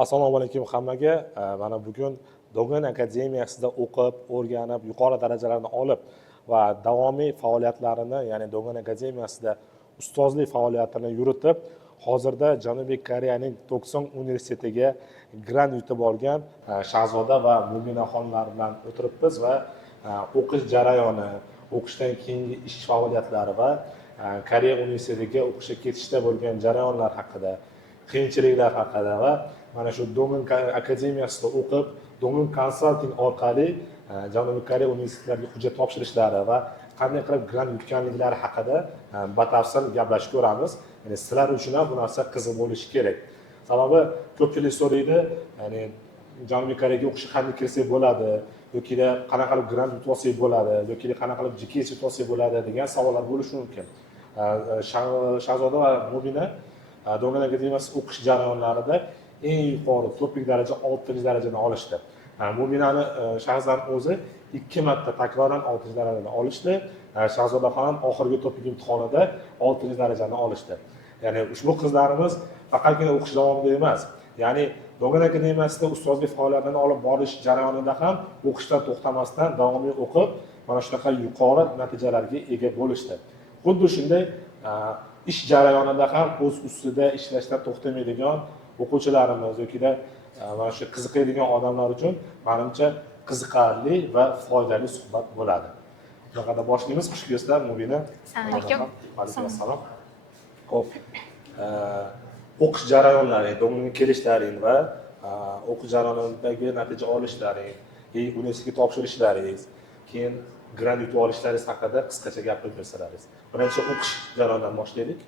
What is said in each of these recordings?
Assalomu alaykum hammaga. Mana bugun Dogen akademiyasida o'qib, o'rganib, yuqori darajalarni olib va davomiy faoliyatlarini, ya'ni Dogen akademiyasida ustozlik faoliyatini yuritib, hozirda Janubiy Koreyaning Dokson universitetiga grant yutib olgan Shahzoda va Mubinaxonlar bilan o'tiribmiz va o'qish jarayoni, o'qishdan keyingi ish faoliyatlari va Koreya universitetiga o'qishga ketishda bo'lgan jarayonlar haqida, qiyinchiliklar haqida va mana shu Dogen akademiyasida o'qib, Dogen konsalting orqali Janubiy Koreya universitetlariga hujjat topshirishlari va qanday qilib grant yutganliklari haqida batafsil gaplashib ko'ramiz. Ya'ni sizlar uchun ham bu narsa qiziq bo'lishi kerak. Sababi ko'pchilik so'raydi, ya'ni Janubiy Koreyaga o'qishga qanday kirsak bo'ladi, yoki qanaqa qilib grant yutib olsak bo'ladi, yoki qanaqa qilib GKS yutib olsak bo'ladi degan savollar bo'lishi mumkin. Shahzoda va Mubina Dogen akademiyasida o'qish jarayonlarida eng yuqori topik daraja 6-darajani olishdi. Mubinani Shahzodani o'zi 2 marta takroran 6-darajani olishdi. Shahzoda ham oxirgi topik imtihonida 6-darajani olishdi. Ya'ni ushbu qizlarimiz faqatgina o'qish davomida emas, ya'ni Dogen akademiyasida ustozlik faoliyatini olib borish jarayonida ham o'qishdan to'xtamasdan davomli o'qib, mana shunaqa yuqori natijalarga ega bo'lishdi. Xuddi shunday ish jarayonida ham o'z ustida ishlashdan to'xtamaydigan o'quvchilarimiz yoki mana shu qiziqadigan odamlar uchun menimcha qiziqarli va foydali suhbat bo'ladi. Bunaqada boshlaymiz. Xush kelibsizlar Mubina. Assalomu alaykum. Alaykum assalom. Xo'p, o'qish jarayonlari, Dogenga kelishlaring va o'qish jarayonidagi natija olishlaring, universitetga topshirishlaringiz, keyin grant yutib olishlaringiz haqida qisqacha gapirib bersalaringiz. Birinchi o'qish jarayonidan boshlaylik.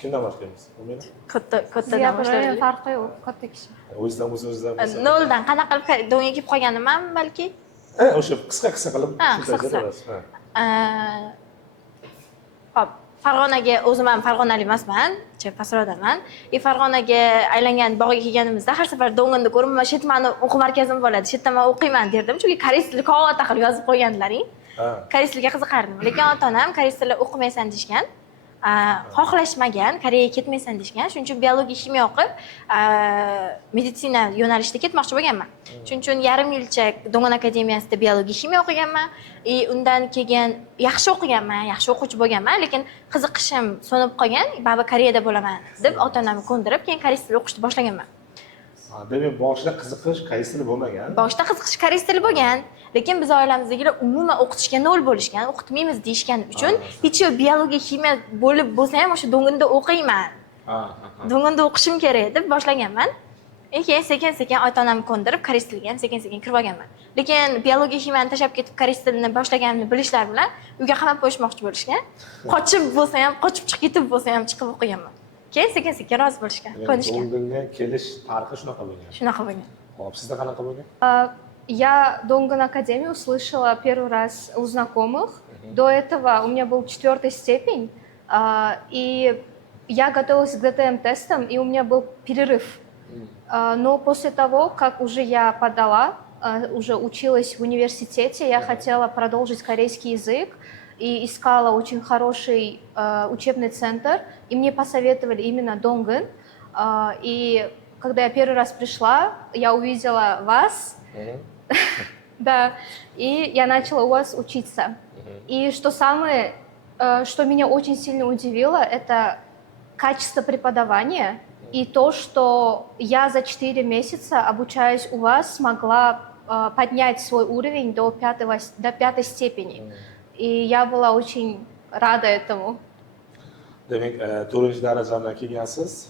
Kimdan boshlaymiz? Mubina? Kattadan boshlaylik. Farqi yo'q, katta kishi. O'zingizdan Noldan qanaqa qilib Dogenga kelib qolganimman balki? O'sha qisqa qilib tushuntirasiz. Hop, Farg'onaga o'zim ham farg'onalik emasman, Pasrodaman. Farg'onaga aylangan bog'iga kelganimizda har safar Dogenda ko'rib, "Mana shu yerda meni o'quv markazim bo'ladi, shu yerda men o'qiyman" derdim. Chunki koreys tili qog'ozda qilib yozib qo'yganlaring. Koreys tiliga qiziqardim. Lekin ota-onam koreys tilini o'qimaysan deshgan. Xohlashmagan, Koreyaga ketmaysan deshgan. Shuning uchun biologiya, kimyo o'qib, meditsina yo'nalishida ketmoqchi bo'lganman. Shuning uchun yarim yilcha Dogen akademiyasida biologiya, kimyo o'qiganman. Undan keyin yaxshi o'qiganman, yaxshi o'quvchi bo'lganman, lekin qiziqishim so'nib qolgan, "Baba Koreyada bo'laman" deb ota-onamni ko'ndirib, keyin koreys tili o'qishni boshlaganman. Demak, boshida qiziqish koreys tili bo'lmagan. Boshida qiziqish koreys tili bo'lgan, lekin biz oilamizdagilar umuman o'qitishga nol bo'lishgan, o'qitmaymiz deyishgani uchun hech yo'q biologiya, kimyo bo'lib bo'lsa ham o'sha Dogenda o'qiyman. Dogenda o'qishim kerak deb boshlaganman. Keyin sekin-sekin ota-onamni ko'ndirib koreys tiliga ham sekin-sekin kirib olganman. Lekin biologiya, kimyoni tashlab ketib koreys tilini boshlaganimni bilishlar bilan uyga qamab qo'yishmoqchi bo'lishgan. Qochib bo'lsa ham, qochib chiqib ketib bo'lsa ham chiqib o'qiganman. Keyin sekin-sekin rozi bo'lishgan, ko'nishgan. Dogenga kelish tarixi shunaqa bo'lgan. Shunaqa bo'lgan. Xo'p, sizda qanaqa bo'lgan? Я Доген академию услышала первый раз у знакомых. До этого у меня был 4-я степень, и я готовилась к ДТМ-тестам, и у меня был перерыв. Но после того, как уже я подала, уже училась в университете, я хотела продолжить корейский язык и искала очень хороший учебный центр, и мне посоветовали именно Доген. И когда я первый раз пришла, я увидела вас, да, и я начала у вас учиться. И что меня очень сильно удивило, это качество преподавания и то, что я за 4 месяца, обучаясь у вас, смогла поднять свой уровень до 5-й степени. И я была очень рада этому. Demak, 4-darajadan kelgansiz.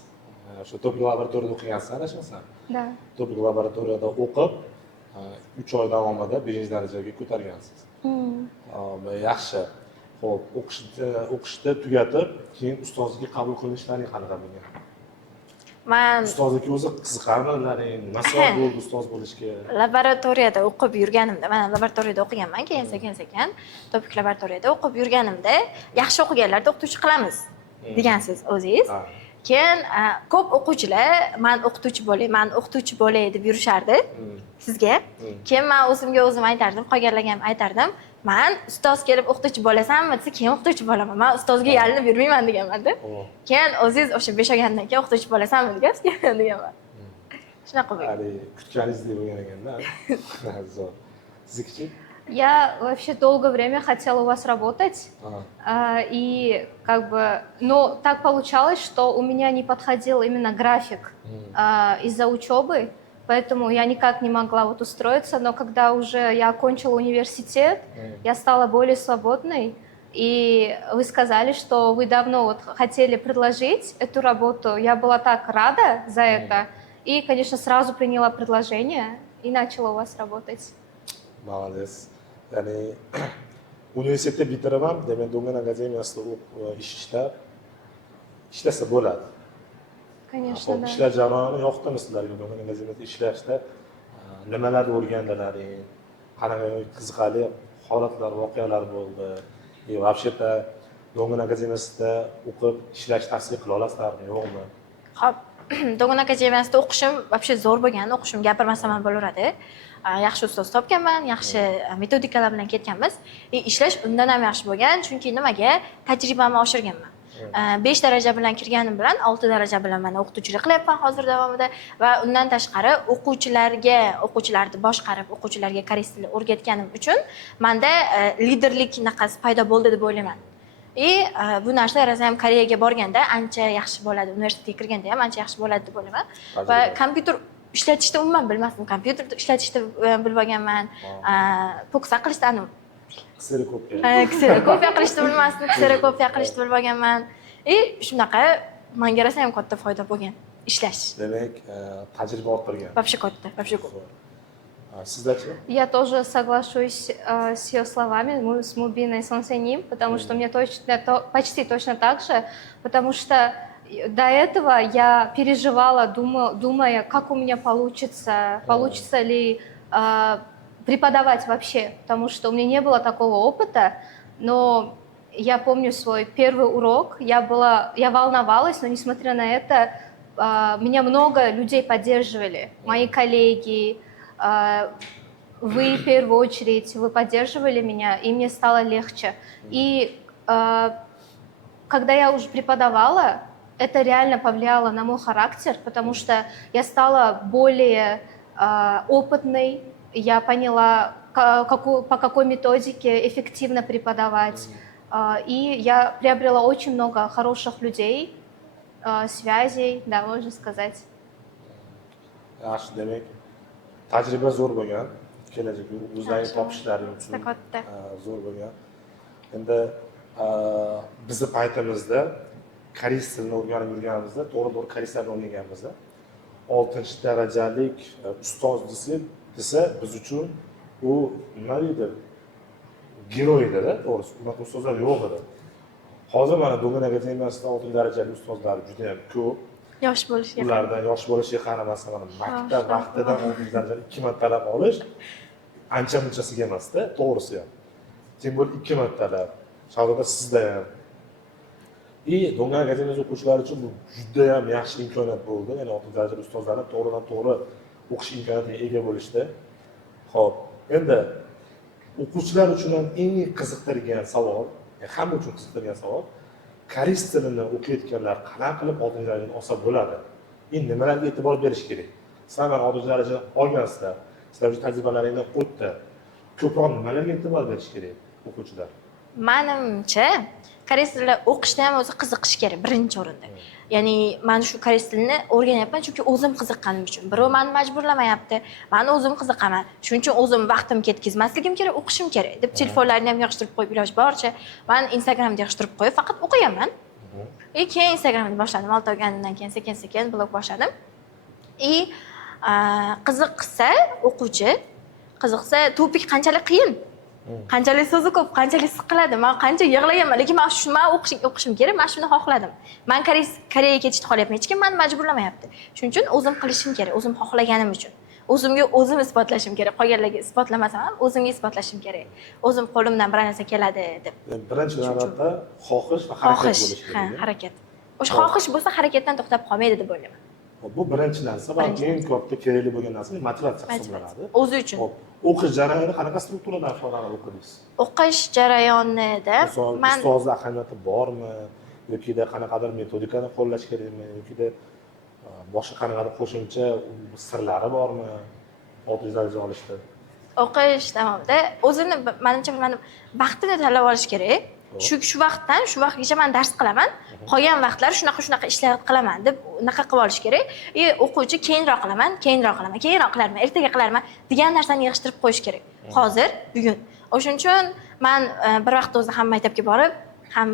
Shu topik laboratoriyada o'qigansiz, adashmasam. Да. Topik laboratoriyada o'qib, 3 oy davomida 5-darajaga ko'targansiz. Yaxshi. Xo'p, o'qishni tugatib, keyin ustozlikka qabul qilinishlaring qanaqa bo'lgan? Men Ustozlikka o'zi qiziqarmilaring, nasib bo'ldi ustoz bo'lishga? Laboratoriyada o'qib yurganimda, men laboratoriyada o'qiganman, keyin sekin-sekin topik laboratoriyada o'qib yurganimda, yaxshi o'qiganlarni o'qituvchi qilamiz degansiz o'zingiz. Keyin ko'p o'quvchilar "Men o'qituvchi bo'lay" deb yurishardi sizga. Keyin men o'zimga o'zim aytardim, qolganlarga ham aytardim. "Men ustoz kelib o'qituvchi bo'lasanmi?" desa, "Keyin o'qituvchi bo'laman. Men ustozga yalinib yurmayman" deganman-da. Keyin o'zingiz o'sha 5 olgandan keyin "O'qituvchi bo'lasanmi?" degansiz, deganman. Shunaqa bo'lgan. Haligi kutganingizdek bo'lgan ekanda. Zo'r. Siznikichi? Я вообще долгое время хотела у вас работать, и как бы, но так получалось, что у меня не подходил именно график из-за учебы, поэтому я никак не могла вот устроиться, но когда уже я окончила университет, я стала более свободной, и вы сказали, что вы давно вот хотели предложить эту работу, я была так рада за это, и, конечно, сразу приняла предложение и начала у вас работать. Молодец. Ya'ni universitetni bitirib ham, demak, Do'ngan akademiyasida ishlasa bo'ladi. Конечно, да. Ishlar jarayoni yoqdimi sizlarga Do'ngan akademiyasida ishlashda? Nimalarni o'rgandilaring? Qanaqa qiziqarli holatlar, voqealar bo'ldi? Вообще-то Do'ngan akademiyasida o'qib ishlash tavsiya qila olasizlarmi, yo'qmi? Xo'p, Do'ngan akademiyasida o'qishim вообще zo'r bo'lgan, o'qishim gapirmasam ham bo'laveradi. Yaxshi ustoz topganman, yaxshi metodikalar bilan ketganmiz. Ishlash undan ham yaxshi bo'lgan, chunki nimaga? Tajribamni oshirganman. 5 daraja bilan kirganim bilan 6 daraja bilan mana o'qituvchilik qilyapman hozir davomida va undan tashqari o'quvchilarni boshqarib, o'quvchilarga koreys tilini o'rgatganim uchun menda liderlik naqasi paydo bo'ldi deb o'ylayman. Bu narsa rosa ham Koreyaga borganda ancha yaxshi bo'ladi, universitetga kirganda ham ancha yaxshi bo'ladi deb o'ylayman. Va kompyuter ishlatishni umuman bilmasdim. Kompyuterni ishlatishni bilib olganman. Poksa qilishni kserokopiya qilishni bilmasdim, kserokopiya qilishni bilib olganman. Shunaqa menga rosa ham katta foyda bo'lgan ishlash. Demak, tajriba orttirgan. Вообще katta, вообще ko'p. Sizlarchi? Я тоже соглашусь с ее словами, мы с Мубиной Сонсеним, потому что мне почти точно так же, потому что до этого я переживала, думая, как у меня получится ли преподавать вообще, потому что у меня не было такого опыта, но я помню свой первый урок, я волновалась, но несмотря на это, меня много людей поддерживали, мои коллеги, вы в первую очередь, вы поддерживали меня, и мне стало легче. И когда я уже преподавала, это реально повлияло на мой характер, потому что я стала более опытной, я поняла, по какой методике эффективно преподавать. И я приобрела очень много хороших людей, связей, да, можно сказать. Yaxshi, demak, tajriba zo'r bo'lgan, kelajakda o'zlaringiz topishlaring uchun zo'r bo'lgan. Endi bizni paytimizda koreys tilini o'rganib yurganimizda, to'g'ri koreys tilini o'rganganimizda 6-darajalik ustoz desa biz uchun u nima deydi? Giroy edi-da, to'g'risi. Unaqa ustozlar yo'q edi. Hozir mana Do'ngan akademiyasida 6-darajali ustozlar juda ham ko'p. Yosh bo'lishiga. Ulardan yosh bo'lishiga qaramasdan maktab vaqtidan 6-darajali 2 martalab olish ancha munchasiga emas-da, to'g'risi ham. Tем более 2 martalab. Shahzoda sizda ham. Do'ngan akademiyasi o'quvchilari uchun bu juda ham yaxshi imkoniyat bo'ldi. Ya'ni 6-darajali ustozlarni to'g'ridan-to'g'ri o'qish imkoniyatiga ega bo'lishdi. Xo'p, endi o'quvchilar uchun ham eng qiziqtirgan savol, hamma uchun qiziqtirgan savol, koreys tilini o'qiyotganlar qanaqa qilib 6-darajani olsa bo'ladi? Nimalarga e'tibor berish kerak? Sizlar mana 6-darajani olgansizlar, sizlar o'z tajribalaringdan o'tdi. Ko'proq nimalarga e'tibor berish kerak o'quvchilar? Menimcha, koreys tilini o'qishda ham o'zi qiziqish kerak birinchi o'rinda. Ya'ni men shu koreys tilini o'rganyapman chunki o'zim qiziqqanim uchun. Birov meni majburlamayapti. Men o'zim qiziqaman. Shuning uchun o'zim vaqtimni ketkazmasligim kerak, o'qishim kerak deb telefonlarni ham yig'ishtirib qo'yib iloji boricha men Instagramda yig'ishtirib qo'yib faqat o'qiyapman. Keyin Instagramni boshladim. 6 o'rgangandan keyin sekin blog boshladim. Qiziqsa o'quvchi, qiziqsa topik qanchalik qiyin, qanchalik so'zi ko'p, qanchalik siqiladi, men qancha yig'laganman, lekin men o'qishim kerak, men shuni xohladim. Men Koreyaga ketishni xohlayapman, hech kim meni majburlamayapti. Shuning uchun o'zim qilishim kerak, o'zim xohlaganim uchun. O'zimga o'zim isbotlashim kerak, qolganlarga isbotlamasam ham o'zimga isbotlashim kerak. O'zim qo'limdan bir narsa keladi deb. Birinchi navbatda xohish va harakat bo'lishi kerak. Ha, harakat. O'sha xohish bo'lsa harakatdan to'xtab qolmaydi deb o'ylayman. Bu birinchi narsa va eng katta kerakli bo'lgan narsa motivatsiya hisoblanadi. O'zi uchun. O'qish jarayoni qanaqa strukturadan ifodalanib o'qidingiz? O'qish jarayonida men ustozni ahamiyati bormi? Yoki qanaqadir metodikani qo'llash kerakmi? Yoki boshqa qanaqadir qo'shimcha sirlari bormi oltinchi daraja olishda? O'qish davomida o'zini menimcha vaqtini tanlab olish kerak. Shu vaqtdan shu vaqtgacha men dars qilaman, qolgan vaqtlar shunaqa ishlar qilaman deb unaqa qilib olish kerak. O'quvchi keyinroq qilaman, keyinroq qilarman, ertaga qilarman degan narsani yig'ishtirib qo'yish kerak. Hozir, bugun. O'shuning uchun men bir vaqt o'zi ham maktabga borib, ham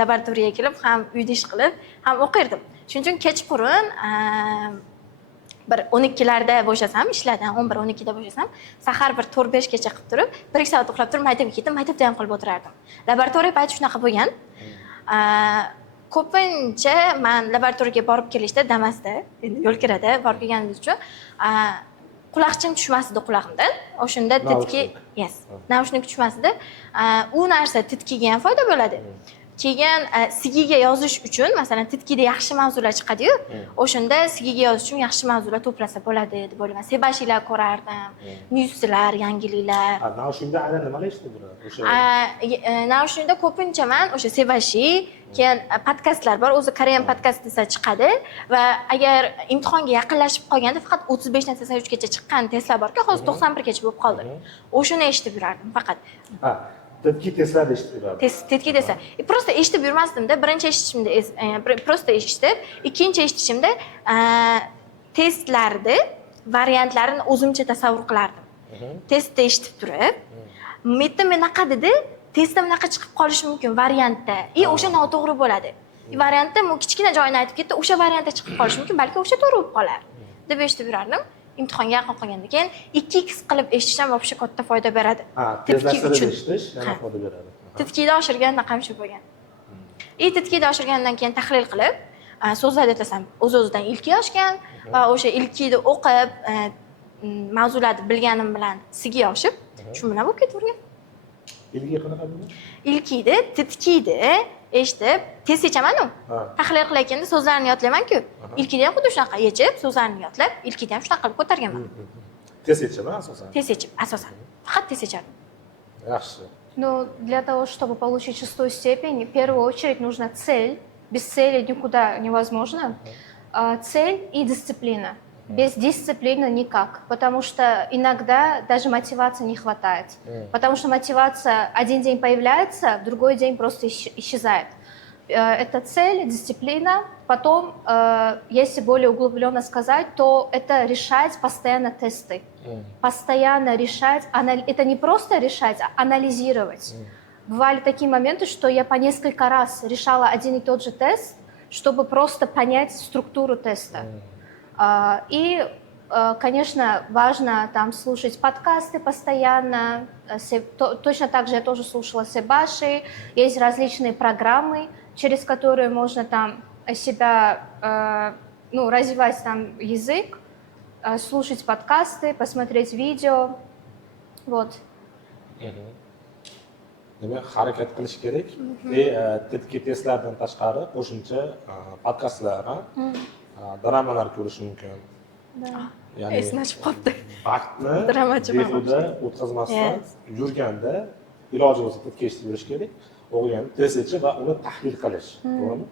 laboratoriyaga kelib, ham uyda ish qilib, ham o'qirdim. Shuning uchun kechqurun bir 12larda bo'shasam, ishlardan 11-12da bo'shasam, sahar bir 4-5 gacha qilib turib, 1-2 soat uxlab turib maktabga ketib, maktabda ham qilib o'tirardim. Laboratoriya payti shunaqa bo'lgan. Ko'pincha men laboratoriyaga borib kelishda Damasda, endi yo'lkirada borib kelganim uchun quloqchim tushmasdi qulog'imdan. O'shunda titki, naushnik tushmasdi. U narsa titkiga ham foyda bo'ladi. Keyin sigiga yozish uchun, masalan, titkida yaxshi mavzular chiqadi-yu, o'shanda sigiga yozish uchun yaxshi mavzular to'plasa bo'ladi deb o'ylayman. Sebashilar ko'rardim, newslar, yangiliklar. Naushnikda aynan nimalar eshitdi buni? O'sha Naushnikda ko'pincha men o'sha Sebashi, keyin podkastlar bor, o'zi Korean podkast desa chiqadi va agar imtihonga yaqinlashib qolganda faqat 35 dan 83 gacha chiqqan testlar borki, hozir 91 gacha bo'lib qoldi. O'shuni eshitib yurardim faqat. Titki testlarni eshitib yurardim. Titki desa, prosta eshitib yurmasdim-da. Birinchi eshitishimda prosta eshitib, ikkinchi eshitishimda testlarni variantlarini o'zimcha tasavvur qilardim. Testda eshitib turib, metda bunaqa dedi, testda bunaqa chiqib qolishi mumkin variantda. O'sha noto'g'ri bo'ladi. Variantda kichkina joyini aytib ketdi, o'sha variantda chiqib qolishi mumkin, balki o'sha to'g'ri bo'lib qolar deb eshitib yurardim. Imtihonga yaqin qolgandan keyin 2x qilib eshitish ham vobshe katta foyda beradi. Tezlastirib eshitish yana foyda beradi. Titkida oshirgan raqam shu bo'lgan. Titkida oshirgandan keyin tahlil qilib, so'zlarda aytasam, o'z-o'zidan ilki oshgan va o'sha ilkini o'qib, mavzularni bilganim bilan sigiga oshib, shu bilan bo'lib ketavergan. Ilki qanaqa bo'ldi? Ilkini, titkini eshitib, test yechaman-ku. Tahlil qilayotganda so'zlarni yodlayman-ku. Ilkida ham xuddi shunaqa yechib, so'zlarni yodlab, ilkida ham shunaqa qilib ko'targanman. Test yechaman asosan. Test yechib, asosan. Faqat test yechardim. Yaxshi. Ну, для того, чтобы получить 6-ю степень, в первую очередь нужна цель. Без цели никуда невозможно. Цель и дисциплина. Без дисциплины никак, потому что иногда даже мотивации не хватает. Потому что мотивация один день появляется, в другой день просто исчезает. Это цель, дисциплина. Потом, если более углубленно сказать, то это решать постоянно тесты. Постоянно решать. Это не просто решать, а анализировать. Бывали такие моменты, что я по несколько раз решала один и тот же тест, чтобы просто понять структуру теста. И, конечно, важно там слушать подкасты постоянно. Точно так же я тоже слушала Себаши. Есть различные программы, через которые можно там себя, развивать там язык, слушать подкасты, посмотреть видео. Вот. Demak, harakat qilish kerak. Titki testlardan tashqari qo'shimcha podkastlar, dramalar ko'rish mumkin. Ya'ni Esni ochib qoldi. vaqtni Dramachi behuda o'tkazmasdan yurganda iloji bo'lsa titki eshitib yurish kerak. O'qiganda test yechib va uni tahlil qilish. To'g'rimi?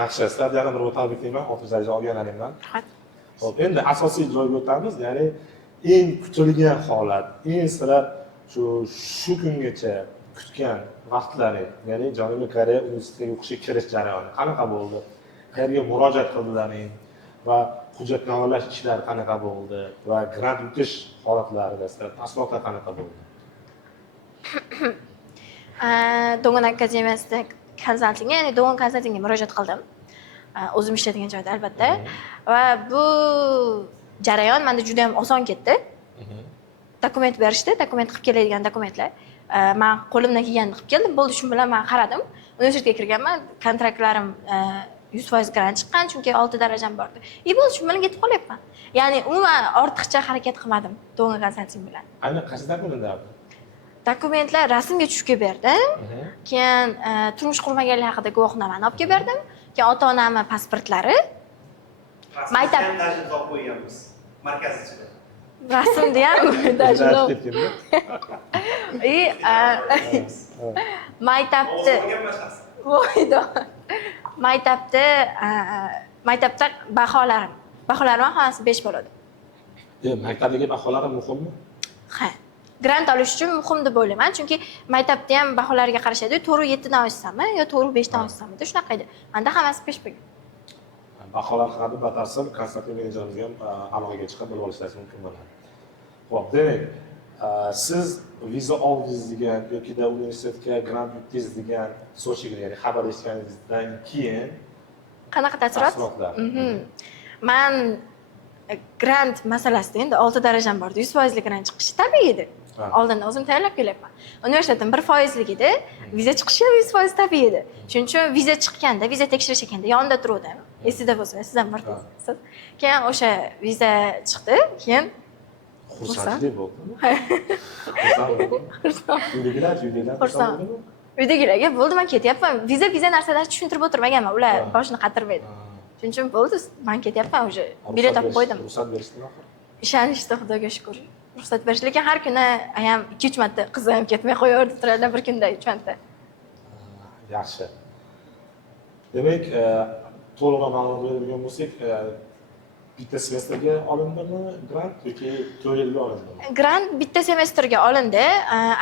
Yaxshi, sizlarga yana bir tabriklayman 6 daraja olganlaringdan. Xo'p, endi asosiy joyga o'tamiz. Ya'ni eng kutilgan holat, eng sizlar shu kungacha kutgan vaqtlaring, ya'ni Janubiy Koreya universitetiga o'qishga kirish jarayoni qanaqa bo'ldi? Qayerga murojaat qildilaring va hujjat tayyorlash ishlari qanaqa bo'ldi va grant yutish holatlarida taassurotlar qanaqa bo'ldi? Dongan akademiyasida konsaltingga, ya'ni Dongan konsaltingga murojaat qildim. O'zim ishlaydigan joyda albatta. Va bu jarayon menda juda ham oson ketdi. Dokument berishdi, dokument qilib keladigan dokumentlar. Men qo'limdan kelganini qilib keldim. Bo'ldi, shu bilan men qaradim. Universitetga kirganman, kontraktlarim 100% grant chiqqan, chunki 6 darajam bor edi. Bo'ldi, shu bilan ketib qolyapman. Ya'ni umuman ortiqcha harakat qilmadim Dongan konsalting bilan. Aynan qaysi dokumentlar? Dokumentlar rasmga tushib berdim. Keyin turmush qurmaganlik haqida guvohnomani olib kelib berdim. Keyin ota-onamning pasportlari. Maktab tajriba olib qo'yganmiz markaz ichida. Rasmda ham tajriba. Maktabda Voydo. Maktabda maktabda baholarim hammasi 5 bo'ladi. Maktabdagi baholar ham muhimmi? Ha. Grant olish uchun muhim deb o'ylayman, chunki maktabda ham baholarga qarashadi. 4.7 dan olsammi yo 4.5 dan olsammi, shunaqa edi. Menda hammasi 5 bo'lgan. Baholar haqida batafsil konsulting menejerimizga ham aloqaga chiqib bilib olishingiz mumkin bo'ladi. Xo'p, demak, siz viza oldingiz degan yoki universitetga grant yutdingiz degan so'chigini, ya'ni xabar eshitganingizdan keyin Qanaqa taassurot? taassurotlar. Men grant masalasida endi 6 darajam bordi. 100% grant chiqishi tabiiy edi. Oldindan o'zim tayyorlab kelyapman. Universitetdan 1% edi, viza chiqishi 100% tabiiy edi. Shuning uchun viza chiqqanda, viza tekshirish ekanda yonida turdim. Esida bo'lsa, sizdan bir keyin o'sha viza chiqdi, keyin Xursandlik bo'ldimi? Uydagilar xursand. Uydagilarga bo'ldi, men ketyapman. Viza narsalarni tushuntirib o'tirmaganman. Ular boshini qatirmaydi. Shuning uchun bo'ldi, men ketyapman, o'sha bilet olib qo'ydim. Ruxsat berishdimi oxir? Ishonishdi, Xudoga shukr. Ruxsat berish, lekin har kuni ham 2-3 marta qizim ketmay qo'yaverdi, turadi bir kunda 3 marta. Yaxshi. Demak, to'liqroq ma'lumot beradigan bo'lsak, bitta semestrga olindimi grant yoki 4 yilga olindimi? Grant bitta semestrga olindi.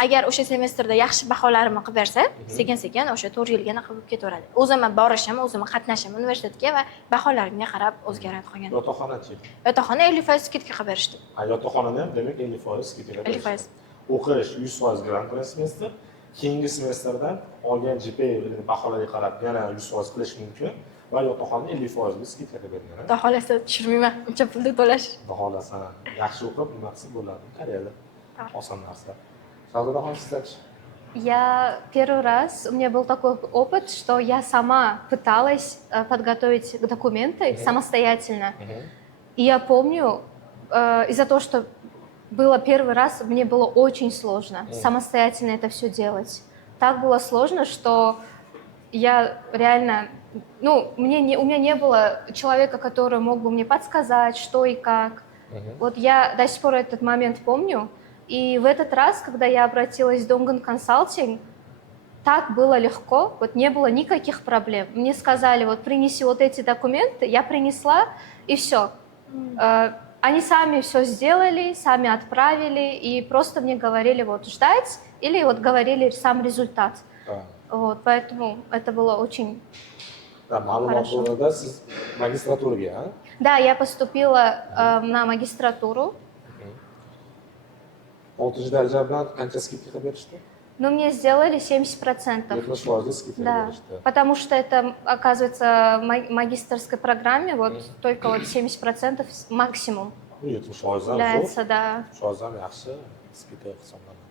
Agar o'sha semestrda yaxshi baholarimni qilib bersa, sekin-sekin o'sha 4 yilga qilib ketaveradi. O'zim borishim, o'zim qatnashim universitetga va baholarimga qarab o'zgaradi qolgan. Yotoqxonachi? Yotoqxona 50% skidka qilib berishdi. Yotoqxonani ham demak 50% skidka qilib berishdi. 50%. O'qish 100% grant bilan semestr, keyingi semestrdan olgan GPA baholarga qarab yana 100% qilish mumkin. Va yotoqxonani 50% skidka qilib bergan. Xudo xolasa tushirmayman, uncha pulni to'lash. Xudo xolasa yaxshi o'qib, nima qilsa bo'ladi. Koreyada oson narsa. Shahzodaxon, sizlarchi? Я первый раз, у меня был такой опыт, что я сама пыталась подготовить документы самостоятельно. И я помню, из-за того, что было первый раз, мне было очень сложно самостоятельно это все делать. Так было сложно, что я реально, у меня не было человека, который мог бы мне подсказать, что и как. Вот я до сих пор этот момент помню. И в этот раз, когда я обратилась в Dongguan Consulting, так было легко, вот не было никаких проблем. Мне сказали, вот принеси вот эти документы, я принесла, и все. Они сами все сделали, сами отправили, и просто мне говорили вот ждать, или вот говорили сам результат. Вот, поэтому это было очень Ma'lumot o'rnida siz magistraturaga, ha? Да, я поступила на магистратуру. 6 daraja bilan qancha skidka qilib berishdi? Но мне сделали 70%. 70% skidka Да, qilib berishdi. потому что это, оказывается, в магистерской программе вот только вот 70% максимум 70% ham является, да. 70% ham yaxshi skidka hisoblanadi.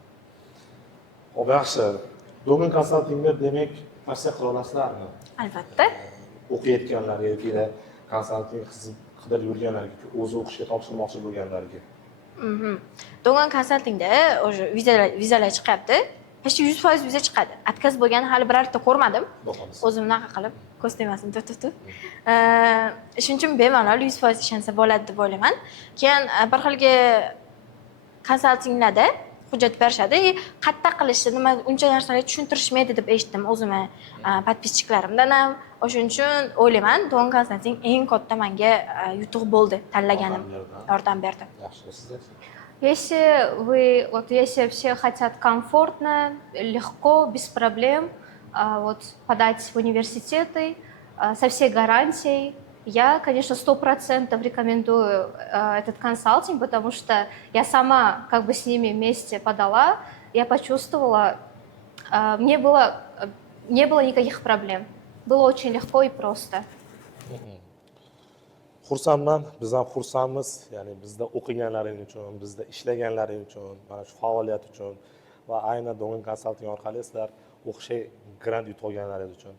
Xo'p, yaxshi. Dongguan Consultingda demak tavsiya qila olasizlarmi? Albatta. O'qiyotganlarga yoki konsalting qidirib yurganlarga, o'zi o'qishga topshirmoqchi bo'lganlarga. Dongguan Consultingda o'sha vizalar chiqyapti. Hech 100% viza chiqadi. Отказ bo'lgan hali birorta ko'rmadim. O'zim naqa qilib, ko'z tegmasin, tu. Shuning uchun bemalol 100% ishonsa bo'ladi deb o'ylayman. Keyin bir xilga konsaltinglarda hujjat berishadi. Qatta qilishni nima uncha narsalarni tushuntirishmaydi deb eshitdim o'zimni podpischiklarimdan ham. O'shuning uchun o'ylayman, Dongguan Consulting eng katta menga yutuq bo'ldi tanlaganim. Yordam berdi. Yaxshi, sizlar. Если все хотят комфортно, легко, без проблем, вот подать в университеты со всей гарантией, я, конечно, 100% рекомендую этот консалтинг, потому что я сама как бы с ними вместе подала, я почувствовала, не было никаких проблем. Было очень легко и просто. Xursandman, biz ham xursandmiz. Ya'ni bizda o'qiganlaring uchun, bizda ishlaganlaring uchun, mana shu faoliyat uchun va aynan Dongguan Consulting orqali sizlar o'qishga grant yutib olganlaringiz uchun.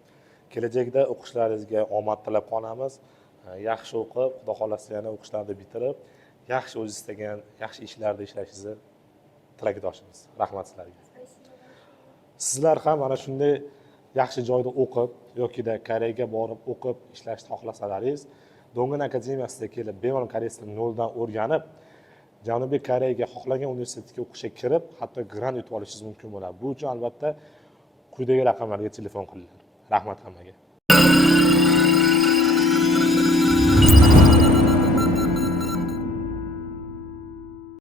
Kelajakda o'qishlaringizga omad tilab qolamiz. Yaxshi o'qib, Xudo xolasa yana o'qishlarni bitirib, yaxshi o'zingiz istagan, yaxshi ishlarda ishlashingizni tilakdoshimiz. Rahmat sizlarga. Sizlar ham mana shunday yaxshi joyda o'qib yoki-da Koreyaga borib o'qib ishlashni xohlasalaringiz, Dongguan akademiyasiga kelib, bemalol koreys tilini noldan o'rganib, Janubiy Koreyaga xohlagan universitetga o'qishga kirib, hatto grant yutib olishingiz mumkin bo'ladi. Bu uchun albatta quyidagi raqamlarga telefon qilinglar. Rahmat hammaga.